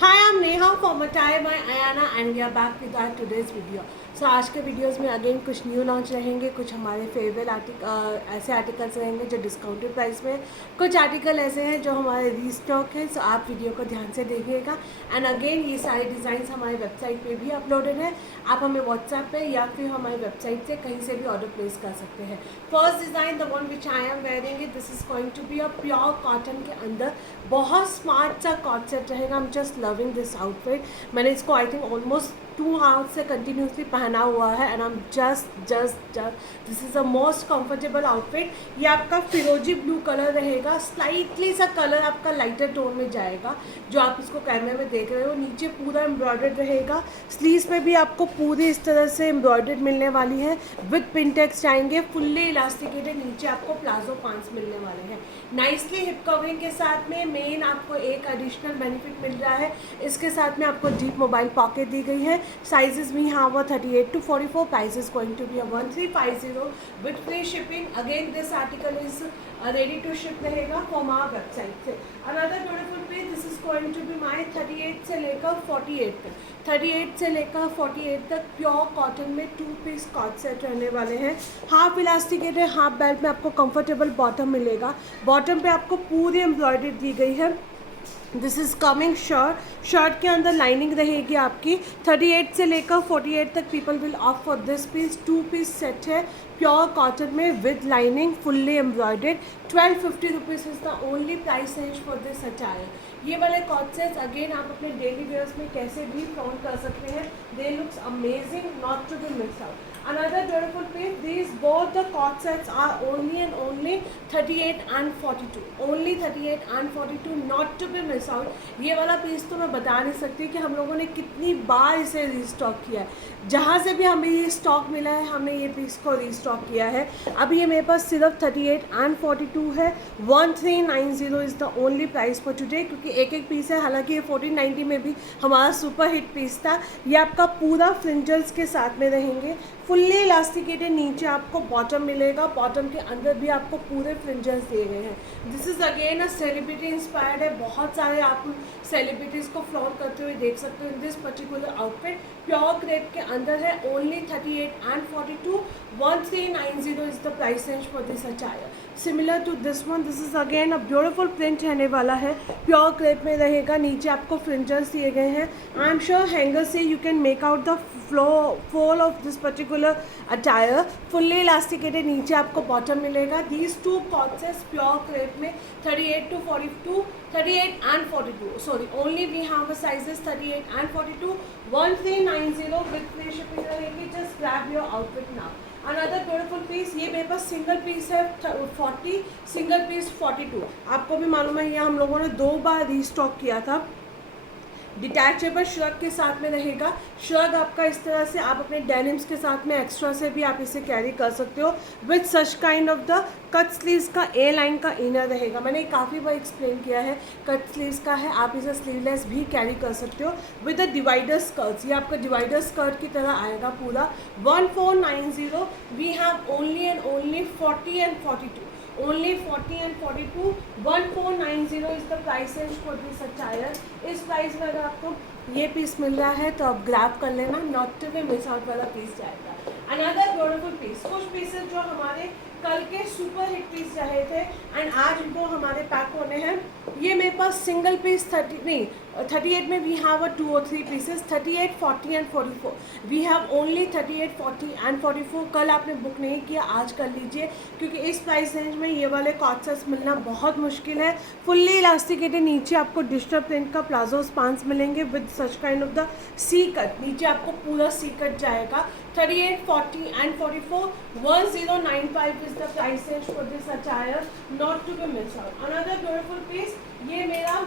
Hi, I'm Neha from Attire by Ayana and we are back with our today's video. So आज के videos में again कुछ new launch रहेंगे, कुछ हमारे फेवरेट ऐसे आर्टिकल्स रहेंगे जो डिस्काउंटेड प्राइस में, कुछ आर्टिकल ऐसे हैं जो हमारे रीस्टॉक हैं. सो आप वीडियो को ध्यान से देखिएगा. एंड अगेन ये सारे डिज़ाइंस हमारे वेबसाइट पे भी अपलोडेड है. आप हमें व्हाट्सएप पे या फिर हमारी वेबसाइट से कहीं से भी ऑर्डर प्लेस कर सकते हैं. First design the one which I am wearing it, this is going to be a pure cotton के अंदर बहुत स्मार्ट सा कॉट सेट रहेगा. I am just loving this outfit. मैंने इसको आई थिंक ऑलमोस्ट 2 आवर्स से कंटिन्यूसली पहना हुआ है and I am just this is a most comfortable outfit. ये आपका फिरोजी ब्लू कलर रहेगा, स्लाइटली सा कलर आपका लाइटर टोन में जाएगा जो आप इसको कैमरे में देख रहे हो. नीचे पूरा एम्ब्रॉयडर्ड रहेगा, स्लीव्स में भी आपको पूरी इस तरह से एम्ब्रॉयडर्ड मिलने वाली है. विद पिनटेक्स जाएंगे, फुल्ली इलास्टिकेटेड, नीचे आपको प्लाजो पैंट्स मिलने वाले हैं. नाइसली हिप कवरिंग के साथ में मेन आपको एक एडिशनल बेनिफिट मिल रहा है, इसके साथ में आपको डीप मोबाइल पॉकेट दी गई है. साइजेस भी यहाँ वो 38 to 44, price is going to be 1350 with free shipping. Again this article is ready to ship रहेगा फ्रॉम आवर वेबसाइट से. Another beautiful piece, this is going to be my 38 से लेकर 48 तक, 38 से लेकर 48 तक प्योर कॉटन में 2 पीस कॉट सेट रहने वाले हैं. हाफ इलास्टिकेटेड, हाफ बेल्ट में आपको कंफर्टेबल बॉटम मिलेगा. बॉटम पे आपको पूरी एम्ब्रॉयडरी दी गई है. दिस इज़ कमिंग शर्ट के अंदर लाइनिंग रहेगी आपकी. 38 से लेकर 48 तक people will opt for this piece. 2 piece set है प्योर कॉटन में with lining, fully embroidered. 1250 rupees is the only price range for this attire. ये वाले कॉट सेट्स अगेन आप अपने डेली वेयर्स में कैसे भी फ्लॉन्ट कर सकते हैं. They looks amazing, not to be miss out. Another beautiful piece, these both the cord sets are only and only 38 and 42, only 38 and 42, not to be miss out. ये वाला piece तो मैं बता नहीं सकती कि हम लोगों ने कितनी बार इसे रीस्टॉक किया है. जहाँ से भी हमें ये स्टॉक मिला है हमने ये पीस को रीस्टॉक किया है. अभी ये मेरे पास सिर्फ 38 and 42 है. 1390 is the only price for today, क्योंकि एक एक पीस है. हालांकि ये 1490 में भी हमारा सुपर हिट पीस था. ये आपका पूरा फ्रिंजल्स के साथ में रहेंगे, फुल्ली इलास्टिकेटेड. नीचे आपको बॉटम मिलेगा, बॉटम के अंदर भी आपको पूरे फ्रिंजल्स दिए गए हैं. This is again a celebrity inspired है. बहुत सारे आप सेलिब्रिटीज़ को फ्लॉन्ट करते हुए देख सकते हो in this particular outfit. Pure crepe के अंदर है, only 38 and 42. 1390 is the price range for this attire. Similar to this one, this is again a beautiful print रहने वाला है, प्योर क्रेप में रहेगा. नीचे आपको फ्रिंजल्स दिए गए हैं. आई एम श्योर हैंगर से you can make out the fall of this particular attire. Fully elasticated, नीचे आपको बॉटम मिलेगा. These 2 coord sets pure crepe में 38 to 42, 38 and 42, sorry, only we have the sizes 38 and 42. 1390 with free shipping रहेगी. just grab your outfit now. Another beautiful piece, ये मेरे पास single piece है 40, single piece 42. आपको भी मालूम है ये हम लोगों ने 2 बार रीस्टॉक किया था. डिटैचेबल श्रग के साथ में रहेगा. श्रग आपका इस तरह से आप अपने डेनिम्स के साथ में एक्स्ट्रा से भी आप इसे कैरी कर सकते हो. With such kind of the cut sleeves का ए लाइन का इनर रहेगा. मैंने काफ़ी बार एक्सप्लेन किया है, कट स्लीव्स का है, आप इसे स्लीवलेस भी कैरी कर सकते हो. विद द डिवाइडर स्कर्ट्स, ये आपका डिवाइडर स्कर्ट की तरह आएगा पूरा. 1490 we have only and only 40 and 42, only 40 and 42. 1490 is the price range for this attire. इस प्राइस में अगर आपको ये पीस मिल रहा है तो आप ग्रैब कर लेना, not to be miss out वाला पीस जाएगा. अनदर ब्यूटीफुल पीस, कुछ पीसेस जो हमारे कल के सुपर हिट पीस रहे थे एंड आज वो हमारे पैक होने हैं. ये मेरे पास सिंगल पीस 38 में we have 2 or 3 pieces. 38, 40 and 44, we have only 38, 40 and 44. कल आपने बुक नहीं किया, आज कर लीजिए, क्योंकि इस प्राइस रेंज में ये वाले कॉट सेट्स मिलना बहुत मुश्किल है. फुल्ली इलास्टिकेटेड, नीचे आपको डिजिटल प्रिंट का प्लाजो पैंट्स मिलेंगे with such kind of the C cut. नीचे आपको पूरा सी कट जाएगा. 38, 40 and 44. 1095 is the price range for this attire, not to be missed out. Another beautiful piece, ये मेरा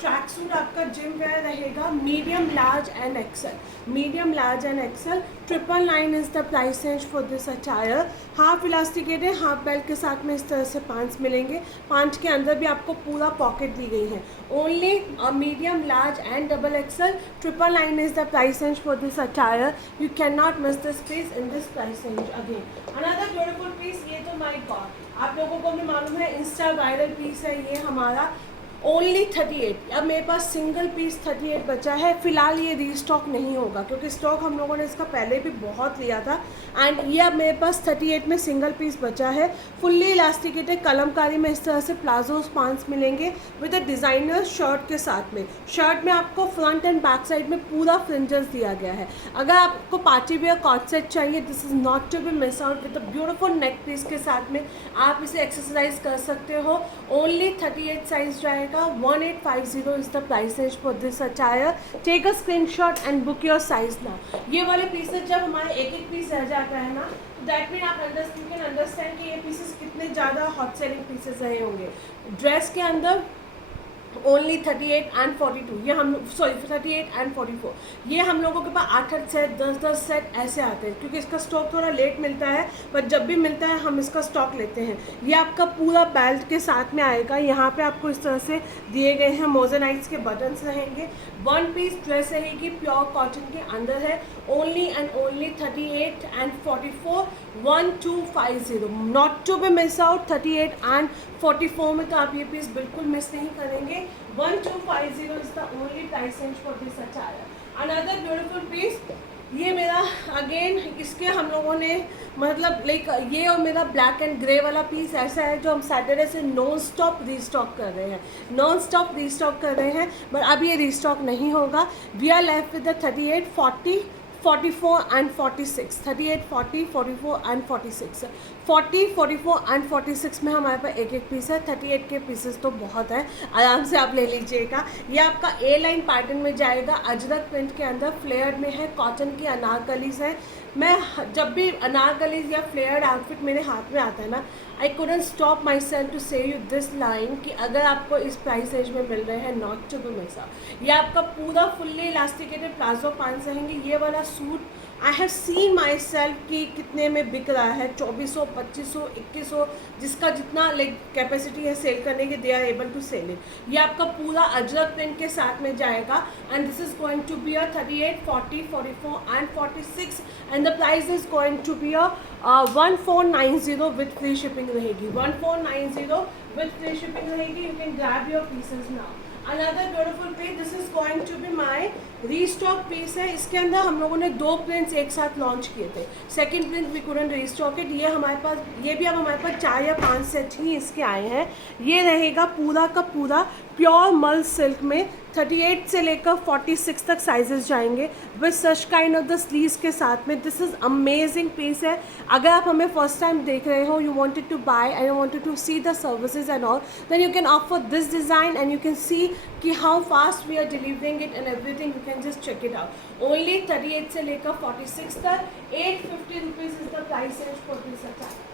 ट्रैक सूट आपका जिम वेयर रहेगा. Medium, large and XL, medium, large and XL. 999 is the price range for this attire. Half elasticated, half belt के साथ में इस तरह से पैंट्स मिलेंगे. पैंट के अंदर भी आपको पूरा पॉकेट दी गई है. Only medium, large and double XL. 999 is the price range for this attire. You can not miss this piece in this price range. Again another beautiful piece, ये तो माय गॉड आप लोगों को भी मालूम है इंस्टा वायरल पीस है ये हमारा. ओनली 38। अब मेरे पास सिंगल पीस 38 बचा है। फ़िलहाल ये रीस्टॉक नहीं होगा क्योंकि स्टॉक हम लोगों ने इसका पहले भी बहुत लिया था। एंड ये अब मेरे पास 38 में सिंगल पीस बचा है। फुल्ली इलास्टिकेटेड कलमकारी में इस तरह से प्लाजो पांस मिलेंगे विद अ डिज़ाइनर शर्ट के साथ में। शर्ट में आपको फ्रंट एंड बैक साइड में पूरा फ्रिंजेस दिया गया है। अगर आपको पार्टी वेयर कॉट सेट चाहिए, this is not to be miss out with a beautiful neck piece के साथ में आप इसे एक्सरसाइज कर सकते हो। ओनली 38 साइज जाएगा। 1850 is the price range for this attire. Take a screenshot and book your size now. ये वाले पीसेस जब हमारे एक एक पीस रह जाता है ना, तो दैट मीन आप यू कैन अंडरस्टैंड कि ये पीसेस कितने ज़्यादा हॉट सेलिंग पीसेस रहे होंगे। ड्रेस के अंदर ओनली 38 एंड 42, ये हम 38 एंड 44, ये हम लोगों के पास 8 सेट 10 सेट ऐसे आते हैं क्योंकि इसका स्टॉक थोड़ा लेट मिलता है, पर जब भी मिलता है हम इसका स्टॉक लेते हैं। ये आपका पूरा बेल्ट के साथ में आएगा। यहाँ पे आपको इस तरह से दिए गए हैं मोजेनाइट्स के बटन्स रहेंगे। वन पीस ड्रेस रहेगी, प्योर कॉटन के अंदर है। Only and only 38 and 44, 1250, not to be miss out. 38 and 44 में तो आप ये पीस बिल्कुल मिस नहीं करेंगे। 1250 is the only price range for this attire. Another beautiful piece, ये मेरा अगेन इसके हम लोगों ने मतलब लाइक ये और मेरा ब्लैक एंड ग्रे वाला पीस ऐसा है जो हम सैटरडे से नॉन स्टॉप रीस्टॉक कर रहे हैं, नॉन स्टॉप रीस्टॉक कर रहे हैं, बट अब ये रीस्टॉक नहीं होगा। We are left with the 38, 40, 44 and 46, 38, 40, 44 and 46, 40, 44 and 46 में हमारे पास एक एक पीस है। 38 के पीसेस तो बहुत है, आराम से आप ले लीजिएगा। ये आपका ए लाइन पैटर्न में जाएगा, अजरक प्रिंट के अंदर, फ्लेयर्ड में है, कॉटन की अनारकलीज है। मैं जब भी अनारकलीज या फ्लेयर्ड आउटफिट मेरे हाथ में आता है ना, I couldn't stop myself to say you this line कि अगर आपको इस प्राइस रेंज में मिल रहे हैं, not to be miss out. ये आपका पूरा फुल्ली इलास्टिकेटेड प्लाजो पैंट्स रहेंगे। ये वाला suit I have seen my self कि कितने में बिक रहा है, 2400, 2500, 2100, जिसका जितना लाइक कैपेसिटी है सेल करने की, they are able to sell it. ये आपका पूरा अजरक प्रिंट के साथ में जाएगा and this is going to be a 38, 40, 44 and 46 and the price is going to be a 1490 with free shipping रहेगी। 1490 विथ फ्री शिपिंग रहेगी। You can grab your pieces now. Another beautiful piece, this is going to be my restock piece है। इसके अंदर हम लोगों ने 2 prints एक साथ लॉन्च किए थे। Second print we couldn't restock it. ये हमारे पास, ये भी अब हमारे पास 4 या 5 सेट ही इसके आए हैं। ये रहेगा पूरा का पूरा प्योर मल सिल्क में, 38 से लेकर 46 तक साइजेस जाएंगे with such kind of the sleeves के साथ में। दिस इज़ अमेजिंग पीस है। अगर आप हमें फर्स्ट टाइम देख रहे हो, you wanted to buy and you wanted to see the services and all, then you can opt for this design and you can see कि how fast we are delivering it and everything. You can just check it out. Only 38 से लेकर 46 तक 850 rupees is the price range for this attire.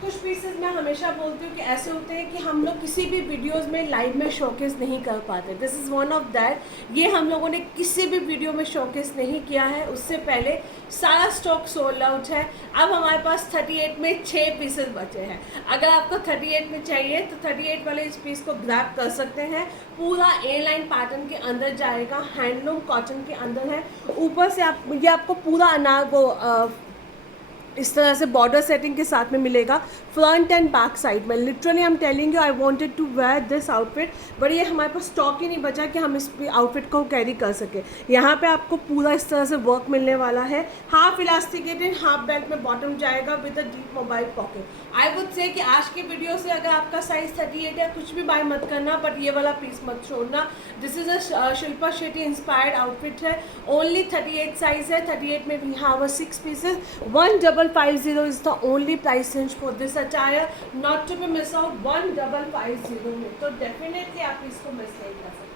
कुछ pieces मैं हमेशा बोलती हूँ कि ऐसे होते हैं कि हम लोग किसी भी वीडियोस में लाइव में शोकेस नहीं कर पाते। This is one of that. ये हम लोगों ने किसी भी वीडियो में शोकेस नहीं किया है, उससे पहले सारा स्टॉक सोल्ड आउट है। अब हमारे पास 38 में 6 पीसेस बचे हैं। अगर आपको 38 में चाहिए तो 38 वाले इस पीस को ग्रैब कर सकते हैं। पूरा ए लाइन पैटर्न के अंदर जाएगा, हैंडलूम कॉटन के अंदर है। ऊपर से आप ये आपको पूरा अनार वो इस तरह से बॉर्डर सेटिंग के साथ में मिलेगा फ्रंट एंड बैक साइड में। Literally I am telling you, I wanted to wear this outfit, but ये हमारे पास स्टॉक ही नहीं बचा कि हम इस आउटफिट को कैरी कर सके। यहाँ पे आपको पूरा इस तरह से वर्क मिलने वाला है। हाफ इलास्टिकेटेड, हाफ बेल्ट में बॉटम जाएगा with a deep mobile pocket. I would say कि आज के वीडियो से अगर आपका साइज 38 है, कुछ भी बाय मत करना, बट ये वाला पीस मत छोड़ना। This is a Shilpa Shetty inspired outfit है। ओनली 38 साइज है। 38 में we have a 6 pieces. 1550 is the only price range for this attire, not to be miss out। 1550 में तो डेफिनेटली आप इसको मिस नहीं कर सकते।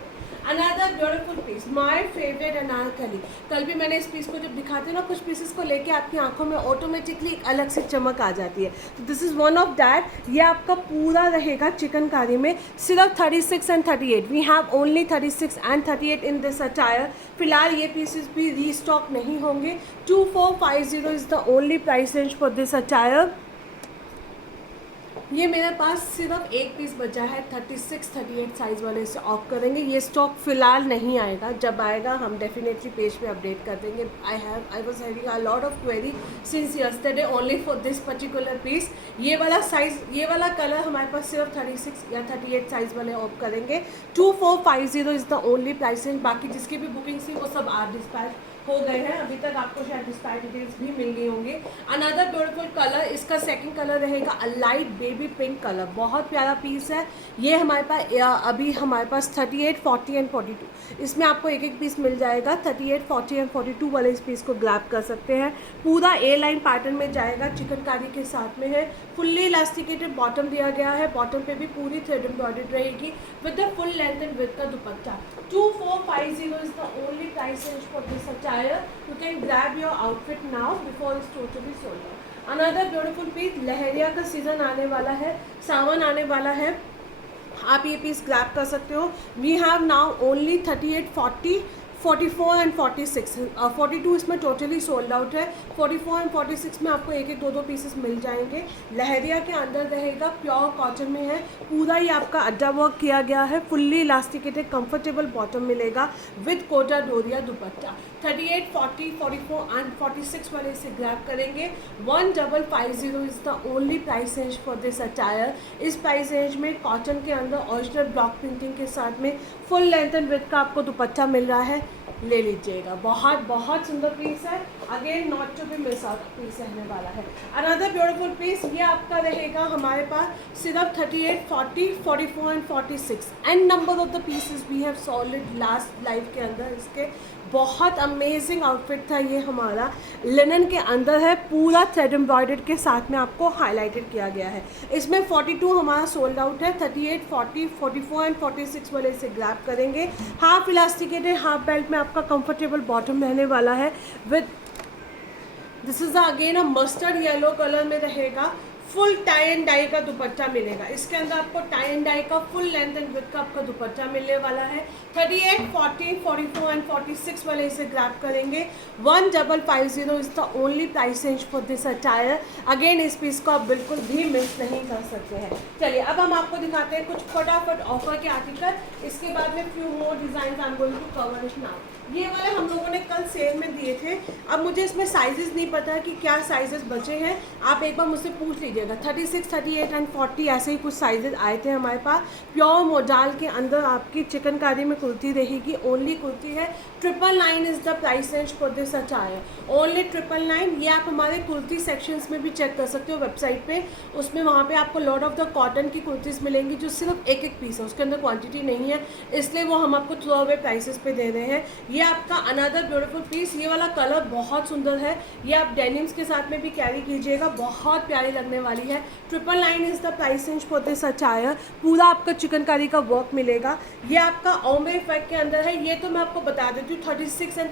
Another beautiful piece, my favourite anarkali. कल भी मैंने इस पीस को जब दिखाते हैं ना, कुछ पीसेस को लेके आपकी आंखों में ऑटोमेटिकली एक अलग से चमक आ जाती है। तो this is one of that. ये आपका पूरा रहेगा चिकनकारी में, सिर्फ 36 and 38। We have only 36 and 38 in this attire. फिलहाल ये पीसेस भी रीस्टॉक नहीं होंगे। 2450 is the only price range for this attire. ये मेरे पास सिर्फ एक पीस बचा है, 36 38 साइज़ वाले से ऑफ करेंगे। ये स्टॉक फ़िलहाल नहीं आएगा, जब आएगा हम डेफिनेटली पेज पे अपडेट कर देंगे। I was having a lot of query since yesterday only for this particular piece. ये वाला साइज़, ये वाला कलर हमारे पास सिर्फ 36 या 38 साइज़ वाले ऑफ करेंगे। 2450 is the only price range. बाकी जिसकी भी बुकिंग थी वो सब आज डिस्पैच हो गए हैं। अभी तक आपको शायद डिस्पैच डिटेल्स भी मिल गई होंगी। अनदर ब्यूटीफुल कलर, इसका सेकंड कलर रहेगा अ लाइट बेबी पिंक कलर। बहुत प्यारा पीस है ये। हमारे पास अभी हमारे पास 38 40 एंड 42 इसमें आपको एक एक पीस मिल जाएगा। 38 40 एंड 42 वाले इस पीस को ग्रैब कर सकते हैं। पूरा ए लाइन पैटर्न में जाएगा, चिकनकारी के साथ में है। फुल्ली इलास्टिकेटेड बॉटम दिया गया है। बॉटम पे भी पूरी थ्रेड एम्ब्रॉयडर्ड रहेगी with the full length and with का दुपट्टा। 2450 is the only price range for this attire. You can grab your outfit now before it's totally sold out. Another beautiful piece, लहरिया का season आने वाला है, सावन आने वाला है, आप ये पीस ग्रैब कर सकते हो। We have now only 38 40 44 and 46 42 इसमें टोटली सोल्ड आउट है। 44 एंड 46 में आपको एक एक दो दो पीसेस मिल जाएंगे। लहरिया के अंदर रहेगा, प्योर कॉटन में है। पूरा ही आपका अड्डा वर्क किया गया है। फुल्ली इलास्टिकेटेड कंफर्टेबल बॉटम मिलेगा with Kota Doria dupatta. 38 40 44 and 46 वाले इसे ग्रैब करेंगे। 1550 is the only price range for this attire. इस प्राइस रेंज में कॉटन के अंदर ओरिजिनल ब्लॉक प्रिंटिंग के साथ में फुल लेंथ एंड विड्थ का आपको दुपट्टा मिल रहा है, ले लीजिएगा। बहुत बहुत सुंदर पीस है। Again not to be miss out piece रहने वाला है। अनदर ब्यूटीफुल पीस, ये आपका रहेगा हमारे पास सिर्फ 38 40 44 and 46 and number of the pieces we have solid last live के अंदर। इसके बहुत अमेजिंग आउटफिट था ये हमारा। लिनन के अंदर है, पूरा थ्रेड एम्ब्रॉयडर्ड के साथ में आपको हाईलाइटेड किया गया है। इसमें 42 हमारा सोल्ड आउट है। 38 40 44 एंड 46 वाले इसे ग्रैब करेंगे। हाफ इलास्टिकेटेड हाफ बेल्ट में आपका कंफर्टेबल बॉटम रहने वाला है with this is again a mustard yellow colour में रहेगा। फुल टाई एंड डाई का दुपट्टा मिलेगा। इसके अंदर आपको टाई एंड डाई का फुल लेंथ एंड विड्थ का आपका दुपट्टा मिलने वाला है। 38 40 44 एंड 46 वाले इसे ग्रैब करेंगे। 1550 is the only price range for this attire. Again इस पीस को आप बिल्कुल भी मिस नहीं कर सकते हैं। चलिए अब हम आपको दिखाते हैं कुछ फटाफट ऑफर के आर्टिकल। इसके बाद में few more design I am going to cover it now. ये वाले हम लोगों ने कल सेल में दिए थे। अब मुझे इसमें साइजेस नहीं पता कि क्या साइजेस बचे हैं, आप एक बार मुझसे पूछ लीजिएगा। 36 38 एंड 40 ऐसे ही कुछ साइजेस आए थे हमारे पास। प्योर मोडाल के अंदर आपकी चिकनकारी में कुर्ती रहेगी। ओनली कुर्ती है। 999 is the price range for this attire. Only 999। ये आप हमारे कुर्ती सेक्शंस में भी चेक कर सकते हो वेबसाइट पे। उसमें वहाँ पे आपको लॉट ऑफ द कॉटन की कुर्तीज़ मिलेंगी जो सिर्फ एक एक पीस है, उसके अंदर क्वांटिटी नहीं है, इसलिए वो हम आपको थ्रो अवे प्राइसेस पे दे रहे हैं। ये आपका अनदर ब्यूटीफुल पीस। ये वाला कलर बहुत सुंदर है। ये आप डेनिम्स के साथ में भी कैरी कीजिएगा, बहुत प्यारी लगने वाली है। 999 is the price range for this attire. पूरा आपका चिकनकारी का वर्क मिलेगा। ये आपका ओम्ब्रे इफेक्ट के अंदर है। ये तो मैं आपको बता देती हूँ 36 एंड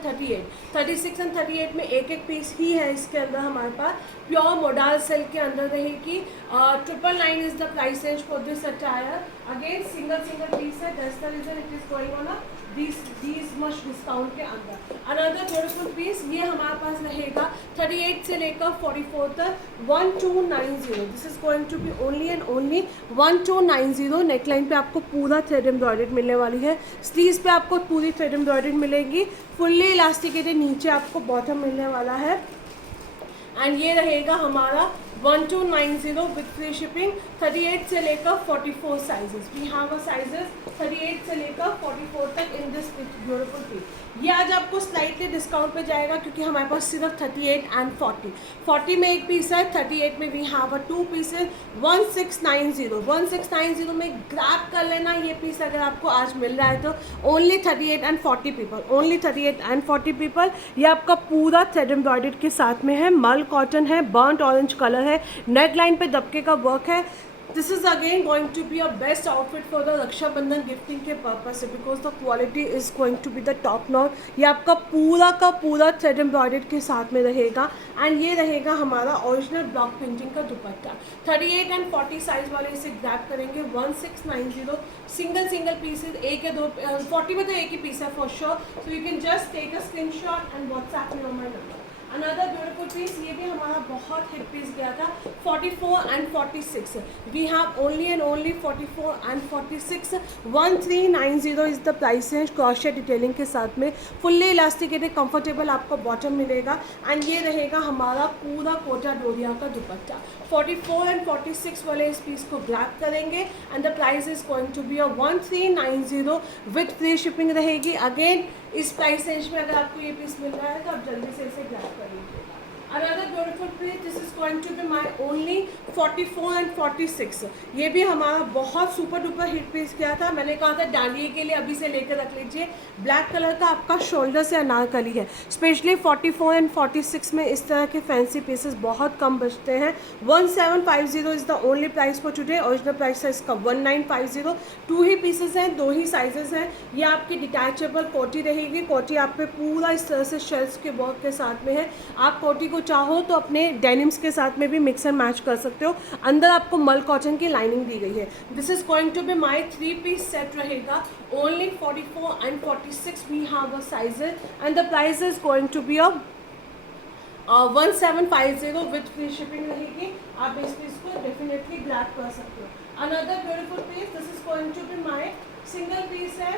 38 में एक एक पीस ही है इसके अंदर हमारे पास। प्योर मोडाल सिल्क के अंदर रहेगी। 999 is the price range for this attire. Again single piece है। That's the reason it is going on these much discount के अंदर। अनदर ब्यूटीफुल पीस, ये हमारे पास रहेगा 38 से लेकर 44 तक। 1290 this is going to be only and only 1290। Neckline पे आपको पूरा थ्रेड एम्ब्रॉयडर्ड मिलने वाली है। स्लीव्स पे आपको पूरी थ्रेड एम्ब्रॉयडर्ड मिलेगी। फुल्ली इलास्टिकेटेड नीचे आपको बॉटम मिलने वाला है। एंड ये रहेगा हमारा 1290 विद फ्री शिपिंग। 38 से लेकर 44 sizes. We have a sizes 38 से लेकर 44 तक इन दिस ब्यूटीफुल पीस। ये आज आपको स्लाइटली डिस्काउंट पे जाएगा क्योंकि हमारे पास सिर्फ 38 एंड 40 में एक पीस है। 38 में वी हैव अ 2 पीसेस। 1690 में ग्रैब कर लेना ये पीस अगर आपको आज मिल रहा है तो। Only 38 and 40 people. ये आपका पूरा थ्रेड एम्ब्रॉयडर्ड के साथ में है। मल कॉटन है, बर्nt ऑरेंज कलर है, नेक लाइन पे दबके का वर्क है। This is again going to be a best outfit for the Rakshabandhan gifting के पर्पज से because the quality is going to be the top notch. ये आपका पूरा का पूरा थ्रेड एम्ब्रॉयडर्ड के साथ में रहेगा। एंड ये रहेगा हमारा ओरिजिनल ब्लॉक प्रिंटिंग का दुपट्टा। 38 एंड 40 साइज वाले इसे ग्रैब करेंगे। 1690 सिंगल पीसेज, एक या दो। 40 में तो एक ही पीस है for sure. So you can just take a screenshot and WhatsApp me on my number. Another beautiful piece, ये भी हमारा बहुत हिट पीस गया था, 44 and 46, we have only and only 44 and 46, 1390 is the price range, crochet detailing के साथ में, fully elasticated comfortable आपको बॉटम मिलेगा एंड ये रहेगा हमारा पूरा कोटा डोरिया का दुपट्टा। 44 एंड 46 वाले इस पीस को ग्रैब करेंगे and the price is going to be 1390 with free shipping रहेगी। अगेन इस प्राइस रेंज में अगर आपको ये पीस मिल रहा है तो आप जल्दी से इसे ग्रैब कर लीजिएगा। Another beautiful piece, this is going to be my only 44 and 46, ये भी हमारा बहुत सुपर डुपर हिट पीस किया था। मैंने कहा था डालिए के लिए अभी से लेकर रख लीजिए। ब्लैक कलर का आपका शोल्डर से अनारकली है, स्पेशली 44 एंड 46 में इस तरह के फैंसी पीसेस बहुत कम बचते हैं। 1750 is the only price for today. Original price है इसका 1950। 2 ही पीसेस हैं, 2 ही साइजेस हैं। ये आपकी डिटैचेबल कोटी रहेगी। कोटी आप पे पूरा इस तरह से शेल्स के वर्क के साथ में है। आप कोटी को चाहो तो अपने डेनिम्स के साथ में भी मिक्स एंड मैच कर सकते हो। अंदर आपको मल कॉटन की लाइनिंग दी गई है। This is going to be my 3 piece set रहेगा। Only 44 and 46 we have the sizes and the price is going to be 1750 with free shipping रहेगी। आप इस पीस को डेफिनेटली ग्रैब कर सकते हो। Another beautiful piece, this is going to be my single piece है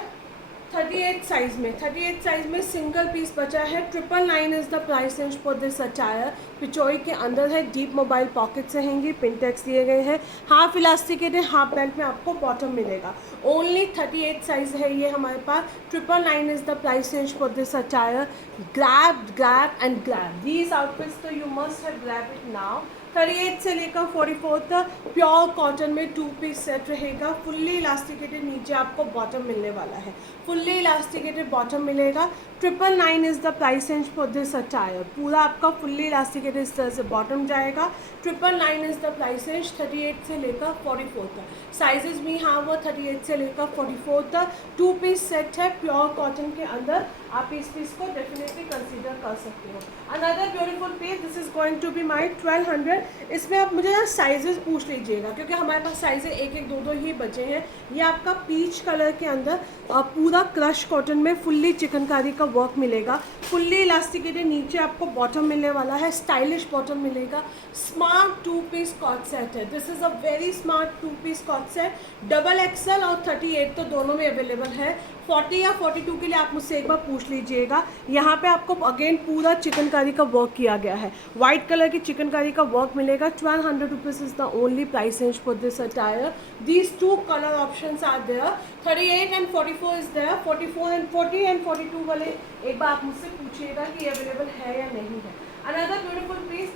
38 size में। 38 size में सिंगल पीस बचा है। 999 is the price range for this attire. पिचोई के अंदर है, डीप मोबाइल पॉकेट्स रहेंगी, पिनटेक्स दिए गए हैं, हाफ इलास्टिकेटेड हाफ बेल्ट में आपको बॉटम मिलेगा। ओनली 38 साइज है ये हमारे पास। 999 is the price range for this attire. Grab and grab these outfits, तो you must have grab it now. 38 से लेकर 44 तक प्योर कॉटन में 2 पीस सेट रहेगा। फुल्ली इलास्टिकेटेड नीचे आपको बॉटम मिलने वाला है, फुल्ली इलास्टिकेटेड बॉटम मिलेगा। 999 is the price range for this attire. पूरा आपका फुल्ली इलास्टिकेटेड इस तरह से बॉटम जाएगा। 999 इज़ द प्राइस रेंज 38 से लेकर 44 तक। साइजेस भी हाँ वो 38 से लेकर 44 तक 2 पीस सेट है प्योर कॉटन के अंदर। आप इस पीस को डेफिनेटली कंसीडर कर सकते हो। Another beautiful piece, this is going to be my 1200। इसमें आप मुझे ना साइजेस पूछ लीजिएगा क्योंकि हमारे पास साइजेस 1-1, 2-2 ही बचे हैं। ये आपका पीच कलर के अंदर पूरा क्रश कॉटन में फुल्ली चिकनकारी का वर्क मिलेगा। फुल्ली इलास्टिकेटेड नीचे आपको बॉटम मिलने वाला है, स्टाइलिश बॉटम मिलेगा। स्मार्ट 2 पीस कॉट सेट है। This is a very smart 2 piece co-ord set. Double XL और 38 तो दोनों में अवेलेबल है। 40 या 42 के लिए आप मुझसे एक बार पूछ लीजिएगा। यहाँ पे आपको अगेन पूरा चिकनकारी का वर्क किया गया है, वाइट कलर की चिकनकारी का वर्क मिलेगा। 1200 rupees is the only price range for this attire. These 2 colour options are there. 38 and 44 is there. 44 and 40 and 42 वाले एक बार आप मुझसे पूछिएगा कि अवेलेबल है या नहीं है। अनदर ब्यूटीफुल पीस,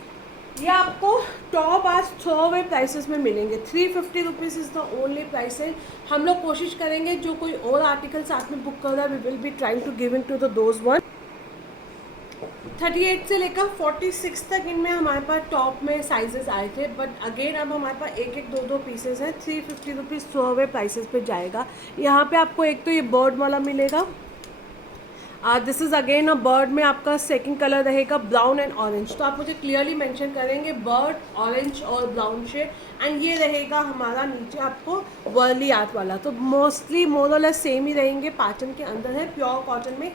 ये आपको टॉप आज थ्रोअवे प्राइसेस में मिलेंगे। 350 rupees is the only price है। हम लोग कोशिश करेंगे जो कोई और आर्टिकल साथ में बुक कर रहा है, we will be trying to give in to the those one. 38 से लेकर 46 तक इनमें हमारे पास टॉप में साइजेस आए थे, बट अगेन अब हमारे पास 1-1, 2-2 पीसेस हैं। 350 रुपीज़ थ्रोअवे प्राइसेस पे जाएगा। यहाँ पे आपको एक तो ये बर्ड वाला मिलेगा। This is again a bird में आपका सेकंड कलर रहेगा ब्राउन एंड ऑरेंज। तो आप मुझे क्लियरली मेंशन करेंगे बर्ड, ऑरेंज और ब्राउन शेड। एंड ये रहेगा हमारा नीचे आपको वर्ली आर्ट वाला। तो मोस्टली मोर और लेस सेम ही रहेंगे, पैटर्न के अंदर है, प्योर कॉटन में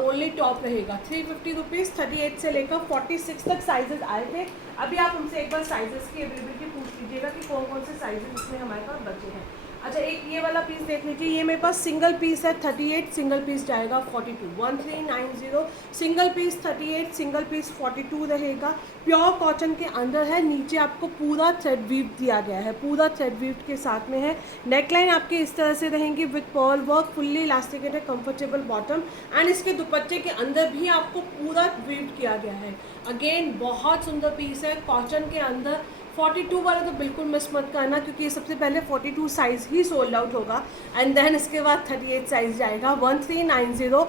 ओनली टॉप रहेगा। 350 रुपीज़। 38 से लेकर 46 तक साइजेस आए थे। अभी आप हमसे एक बार साइजेस की अवेलेबिलिटी पूछ लीजिएगा कि कौन कौन से साइजेस इसमें हमारे पास बचे हैं। अच्छा, एक ये वाला पीस देख लीजिए। ये मेरे पास सिंगल पीस है 38, सिंगल पीस जाएगा 42। 1390 सिंगल पीस 38, सिंगल पीस 42 रहेगा। प्योर कॉटन के अंदर है, नीचे आपको पूरा थ्रेड वीव दिया गया है, पूरा थ्रेड वीव के साथ में है। नेकलाइन आपके इस तरह से रहेंगी with pearl work, fully elasticated comfortable bottom and इसके दुपट्टे के अंदर भी आपको पूरा वीव किया गया है। अगेन बहुत सुंदर पीस है कॉटन के अंदर। 42 वाला तो बिल्कुल मिस मत करना क्योंकि ये सबसे पहले 42 साइज़ ही सोल्ड आउट होगा एंड देन इसके बाद 38 साइज़ जाएगा। 1390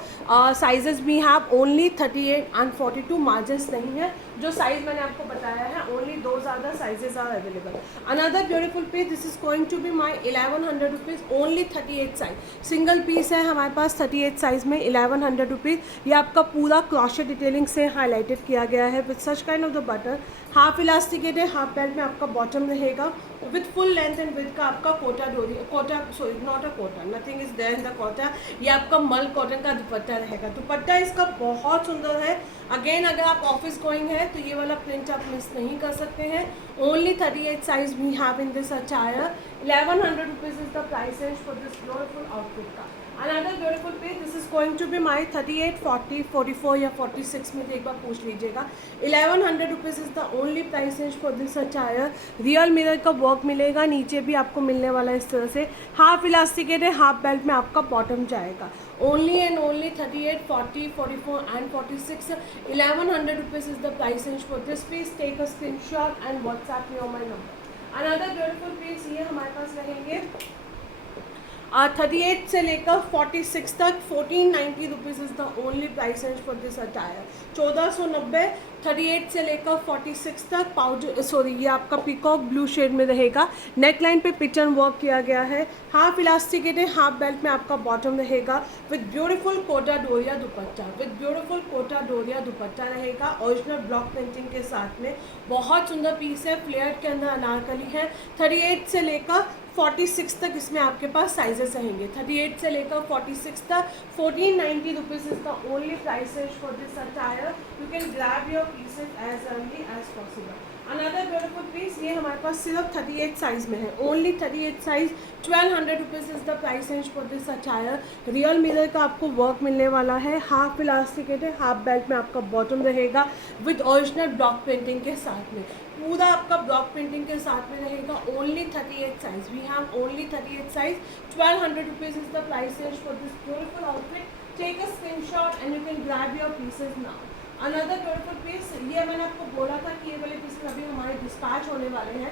sizes we have only 38 and 42, margins नहीं है। जो साइज़ मैंने आपको बताया है, ओनली 2 ज़्यादा sizes are available. Another beautiful piece, this is going to be my 1100 rupees, only 38 size. Single piece है हमारे पास 38 साइज में 1100 रुपीज़। ये आपका पूरा क्रॉशेट डिटेलिंग से हाईलाइटेड किया गया है with such kind of the button. Half elasticate है, हाफ बेल्ट में आपका बॉटम रहेगा with full length and with का आपका Kota Doria, Kota sorry not a Kota, nothing is there in the Kota. ये आपका मल कॉटन का दुपट्टा रहेगा। दुपट्टा इसका बहुत सुंदर है। अगेन अगर आप ऑफिस गोइंग है तो ये वाला प्रिंट आप मिस नहीं कर सकते हैं। ओनली 38 size we have in this attire. 1100 rupees is the price range for this beautiful outfit का। Another beautiful piece, this is going to be my 38, 40, 44 या 46 में एक बार पूछ लीजिएगा। 1100 rupees is the only price range for this attire. Real mirror का work मिलेगा, नीचे भी आपको मिलने वाला है इस तरह से। हाफ इलास्टिकेट है, हाफ बेल्ट में आपका बॉटम जाएगा। Only and only 38, 40, 44 and 46, 1100 rupees is the price range for this piece. Take a screenshot and WhatsApp me on my number. Another beautiful piece ये हमारे पास रहेंगे 38 से लेकर 46 तक। 1490 rupees is the only price range for this attire. 1490, 38 से लेकर 46 तक। Powder sorry ये आपका पीकॉक ब्लू शेड में रहेगा। नेक लाइन पे पिटर्न वर्क किया गया है। हाफ इलास्टिकेट है, हाफ बेल्ट में आपका बॉटम रहेगा with beautiful Kota Doria dupatta, with beautiful Kota Doria दुपट्टा रहेगा ओरिजिनल ब्लॉक प्रिंटिंग के साथ में। बहुत सुंदर पीस है, फ्लेयर के अंदर अनारकली है। 38 से लेकर 46 तक इसमें आपके पास साइजेस रहेंगे। 38 से लेकर 46 तक। 1490 rupees is the only price range for this attire. You can grab your pieces as early as possible. Another beautiful piece ये हमारे पास सिर्फ 38 साइज में है, only 38 size. 1200 rupees is the price range for this attire. Real mirror का आपको work मिलने वाला है। हाफ इलास्टिकेट है, हाफ बेल्ट में आपका बॉटम रहेगा विद ओरिजिनल ब्लॉक प्रिंटिंग के साथ में। पूरा आपका ब्लॉक प्रिंटिंग के साथ में रहेगा। Only 38 size, we have only 38 size. 1200 rupees is the price range for this beautiful outfit. Take a screenshot and you can grab your pieces now. Another beautiful piece, ये मैंने आपको बोला था कि ये वाले पीसेस अभी हमारे डिस्पैच होने वाले हैं।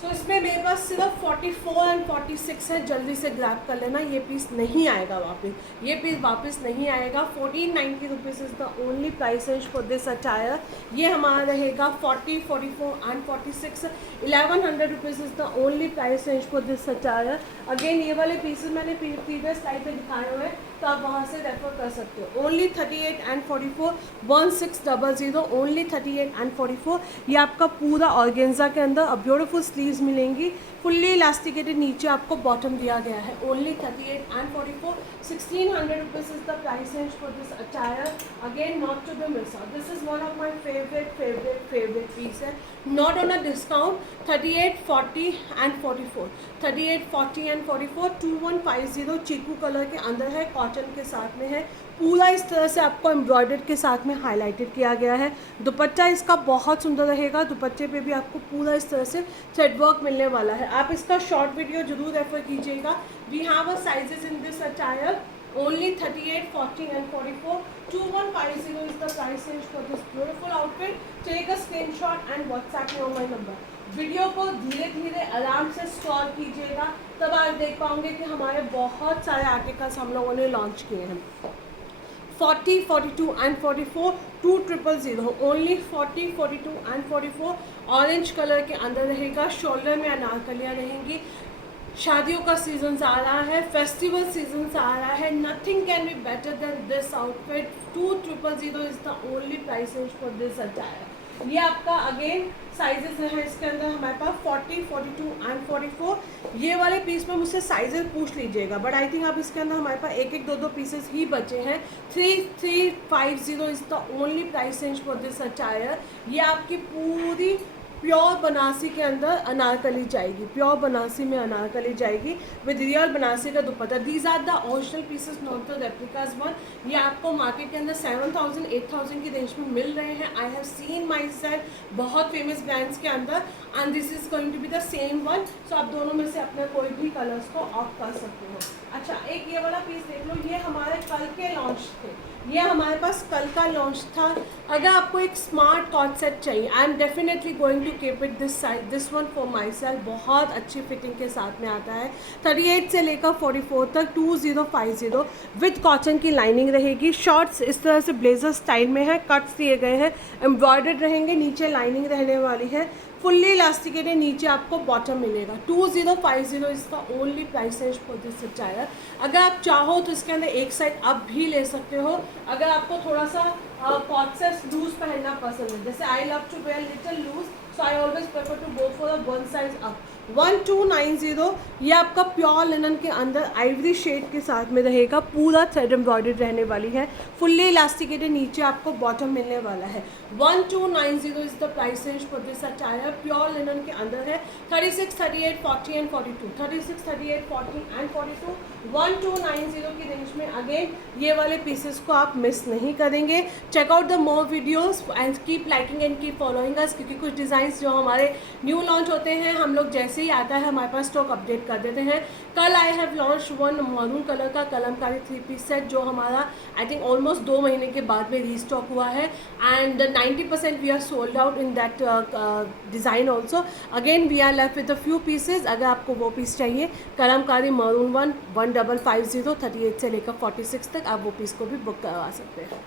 सो इसमें मेरे पास सिर्फ 44 एंड 46 है, जल्दी से ग्रैब कर लेना। ये पीस नहीं आएगा वापस, ये पीस वापस नहीं आएगा। 1490 rupees is the only price range for this attire. ये हमारा रहेगा 40, 44 and 46। 1100 rupees is the only price range for this attire. Again ये वाले पीसेस मैंने प्रीवियस स्लाइड पे दिखाए हुए हैं, तो आप वहाँ से रेफर कर सकते हो। Only 38 and 44, 1600, only 38 and 44। ये आपका पूरा ऑर्गेन्जा के अंदर ब्यूटीफुल स्लीव्स मिलेंगी, फुल्ली इलास्टिकेटेड, नीचे आपको बॉटम दिया गया है। Only 38 and 44, 1600 rupees is the price range for this attire. Again not to be miss out, this is one of my favourite piece है, not on a discount. 38, 40 and 44, 38, 40 and 44, 2150 Chiku colour के अंदर है, cotton के साथ में है। पूरा इस तरह से आपको एम्ब्रॉयडर्ड के साथ में हाईलाइटेड किया गया है। दुपट्टा इसका बहुत सुंदर रहेगा, दुपट्टे पे भी आपको पूरा इस तरह से थ्रेड वर्क मिलने वाला है। आप इसका शॉर्ट वीडियो जरूर रेफर कीजिएगा। We have a sizes in this attire, only 38, 40 and 44, 2150 is the price range for this beautiful outfit. Take a screenshot and WhatsApp me on my number. Video को धीरे धीरे आराम से स्क्रॉल कीजिएगा, तब आप देख पाओगे कि हमारे बहुत सारे आर्टिकल्स हम लोगों ने लॉन्च किए हैं। 40, 42 and 44, 2000, only 40, 42 and 44। Orange colour के अंदर रहेगा, शोल्डर में अनारकलियाँ रहेंगी। शादियों का सीजन आ रहा है, फेस्टिवल सीजन आ रहा है, nothing can be better than this outfit. 2000 is the only price range for this attire. ये आपका अगेन साइजेस है इसके अंदर हमारे पास 40, 42 एंड 44। ये वाले पीस में मुझसे साइजेस पूछ लीजिएगा, बट आई थिंक आप इसके अंदर हमारे पास एक एक दो पीसेस ही बचे हैं। 3350 is the only price range for this attire. ये आपकी पूरी प्योर बनारसी के अंदर अनारकली जाएगी, प्योर बनारसी में अनारकली जाएगी विद रियल बनारसी का dupatta. These are the original pieces, not the replicas one. ये आपको मार्केट के अंदर 7000, 8000 की रेंज में मिल रहे हैं। I have seen myself बहुत फेमस ब्रांड्स के अंदर, and this is going to be the same one. So आप दोनों में से अपने कोई भी कलर्स को ऑफ कर सकते हो। अच्छा, एक ये वाला पीस देख लो, ये हमारे कल के लॉन्च थे। ये हमारे पास कल का लॉन्च था। अगर आपको एक स्मार्ट कॉट सेट चाहिए, I am definitely going to keep it this size, this one for myself. बहुत अच्छी फिटिंग के साथ में आता है। 38 से लेकर 44 तक 2050 विद कॉटन की लाइनिंग रहेगी। शॉर्ट्स इस तरह से ब्लेजर स्टाइल में है, कट्स दिए गए हैं, एम्ब्रॉयडर्ड रहेंगे, नीचे लाइनिंग रहने वाली है, फुल्ली इलास्टिकेटेड, नीचे आपको बॉटम मिलेगा। 2050 इसका only price range for this सचायर। अगर आप चाहो तो इसके अंदर एक साइड अप भी ले सकते हो। अगर आपको थोड़ा सा कॉट सेट लूज पहनना पसंद है, जैसे I love to wear little loose, so I always prefer to go for one size up. 1290 ये आपका प्योर लिनन के अंदर आइवरी शेड के साथ में रहेगा, पूरा थ्रेड एम्ब्रॉयडर्ड रहने वाली है, फुल्ली इलास्टिकेटेड, नीचे आपको बॉटम मिलने वाला है। 1290 is the price range for this attire. Pure linen के अंदर है। 36, 38, 40 एंड 42, 36, 38, 40 एंड 42, 1290 की रेंज में। अगेन ये वाले पीसेस को आप मिस नहीं करेंगे। Check out the more videos and keep liking and keep following us, क्योंकि कुछ डिज़ाइंस जो हमारे न्यू लॉन्च होते हैं, हम लोग जैसे ही आता है हमारे पास स्टॉक अपडेट कर देते हैं। कल I have launch one maroon colour का कलमकारी 3 पीस सेट, जो हमारा आई थिंक ऑलमोस्ट 2 महीने के बाद में रीस्टॉक हुआ है, and 90% we are sold out in that design also. Again we are left with a few pieces. अगर आपको वो पीस चाहिए, कलमकारी मरून 1550, 38 से लेकर 46 तक, आप वो पीस को भी बुक करवा सकते हैं।